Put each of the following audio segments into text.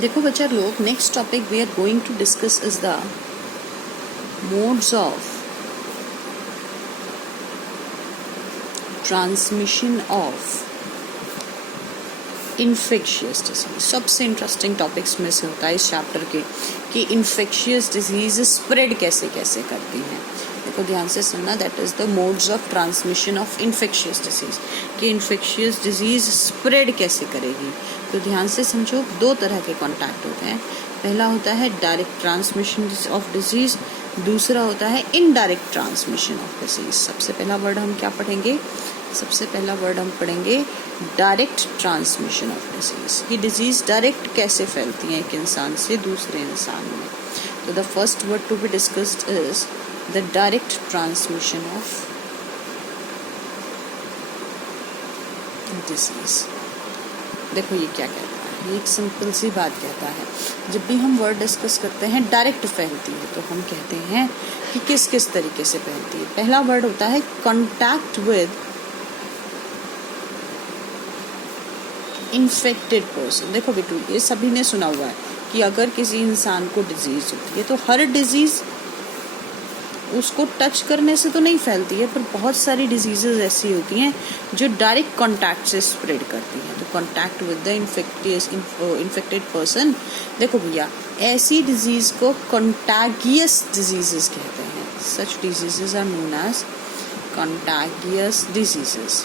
देखो बच्चा लोग, next topic we are going to discuss is the modes of transmission of infectious disease. सबसे interesting topics में से होता है इस चैप्टर के कि इन्फेक्शियस डिजीज स्प्रेड कैसे कैसे करती हैं। देखो ध्यान से सुनना, that is the modes of transmission of infectious disease, कि इन्फेक्शियस डिजीज स्प्रेड कैसे करेगी। तो ध्यान से समझो, दो तरह के कॉन्टैक्ट होते हैं। पहला होता है डायरेक्ट ट्रांसमिशन ऑफ डिजीज, दूसरा होता है इनडायरेक्ट ट्रांसमिशन ऑफ डिजीज। सबसे पहला वर्ड हम क्या पढ़ेंगे? सबसे पहला वर्ड हम पढ़ेंगे डायरेक्ट ट्रांसमिशन ऑफ डिजीज। ये डिजीज डायरेक्ट कैसे फैलती हैं एक इंसान से दूसरे इंसान में। तो the first word to be discussed is the direct transmission of disease. देखो ये क्या कहता है, ये एक सिंपल सी बात कहता है। जब भी हम वर्ड डिस्कस करते हैं डायरेक्ट फैलती है, तो हम कहते हैं कि किस किस तरीके से फैलती है। पहला वर्ड होता है कॉन्टैक्ट विद इन्फेक्टेड पर्सन। देखो बेटू, ये सभी ने सुना हुआ है कि अगर किसी इंसान को डिजीज होती है तो हर डिजीज उसको टच करने से तो नहीं फैलती है, पर बहुत सारी डिजीजेस ऐसी होती हैं जो डायरेक्ट कांटेक्ट से स्प्रेड करती हैं। तो contact with the infected person. देखो भैया, ऐसी डिजीज को कंटागियस डिजीजेस कहते हैं। Such diseases are known as contagious diseases.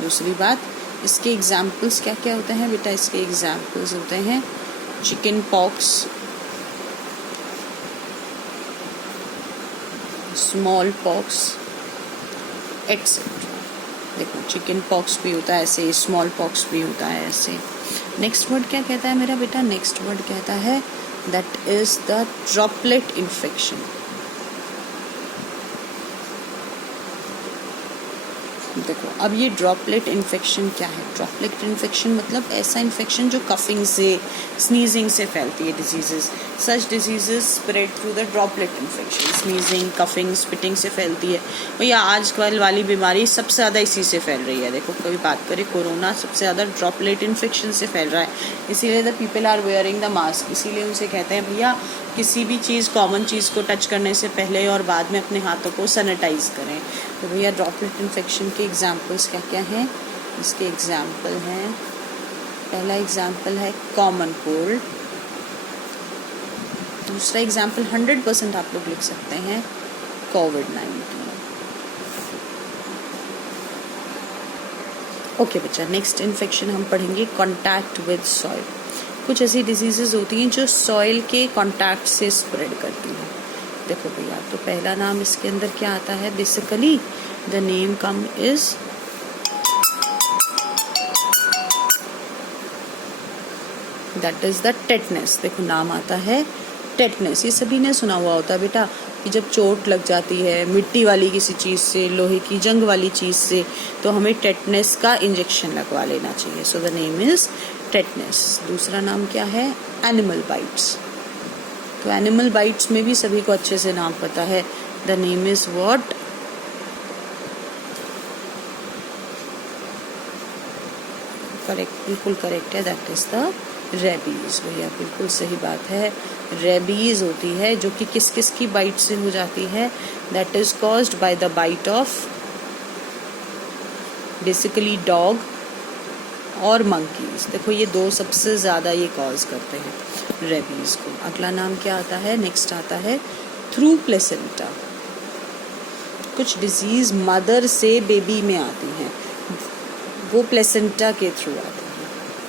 दूसरी बात, इसके एग्जाम्पल्स क्या क्या होते हैं बेटा? इसके एग्जाम्पल्स होते हैं chicken pox, small pox etcetera. देखो चिकन पॉक्स भी होता है ऐसे, स्मॉल पॉक्स भी होता है ऐसे। नेक्स्ट वर्ड क्या कहता है मेरा बेटा? नेक्स्ट वर्ड कहता है that is the droplet infection. देखो अब ये ड्रॉपलेट इन्फेक्शन क्या है? ड्रॉपलेट इन्फेक्शन मतलब ऐसा इन्फेक्शन जो कफिंग से, स्नीजिंग से फैलती है diseases. Such diseases spread through the droplet infection. Sneezing, coughing, spitting से फैलती है। भैया आजकल वाली बीमारी सबसे ज़्यादा इसी से फैल रही है। देखो कभी बात करें कोरोना, सबसे ज़्यादा ड्रॉपलेट इन्फेक्शन से फैल रहा है। इसीलिए the people are wearing the mask. इसीलिए उनसे कहते हैं भैया किसी भी चीज़, कॉमन चीज़ को टच करने से पहले और बाद में अपने हाथों को सैनिटाइज करें। तो भैया ड्रॉपलेट इन्फेक्शन के एग्जाम्पल्स क्या क्या हैं? इसके एग्जाम्पल हैं, पहला एग्जाम्पल है कॉमन कोल्ड। दूसरा एग्जाम्पल 100% आप लोग लिख सकते हैं कोविड-19। ओके बच्चा, नेक्स्ट इन्फेक्शन हम पढ़ेंगे कॉन्टैक्ट विद सॉइल। कुछ ऐसी डिजीजेस होती हैं जो सॉइल के कॉन्टैक्ट से स्प्रेड करती हैं। देखो भैया, तो पहला नाम इसके अंदर क्या आता है? Basically the name come is that is the tetanus. देखो नाम आता है टेटनस। ये सभी ने सुना हुआ होता है बेटा कि जब चोट लग जाती है मिट्टी वाली किसी चीज़ से, लोहे की जंग वाली चीज़ से, तो हमें टेटनस का इंजेक्शन लगवा लेना चाहिए। So the name is tetanus. दूसरा नाम क्या है? Animal bytes. तो एनिमल बाइट्स में भी सभी को अच्छे से नाम पता है। The name is what? Correct, बिल्कुल करेक्ट है, दैट इज द रेबीज। भैया बिल्कुल सही बात है, रेबीज होती है जो कि किस किस की बाइट से हो जाती है? That is caused by the bite of basically dog और मंकीज। देखो ये दो सबसे ज़्यादा ये कॉज करते हैं रेबीज को। अगला नाम क्या आता है? नेक्स्ट आता है थ्रू प्लेसेंटा। कुछ डिजीज मदर से बेबी में आती हैं, वो प्लेसेंटा के थ्रू आती है।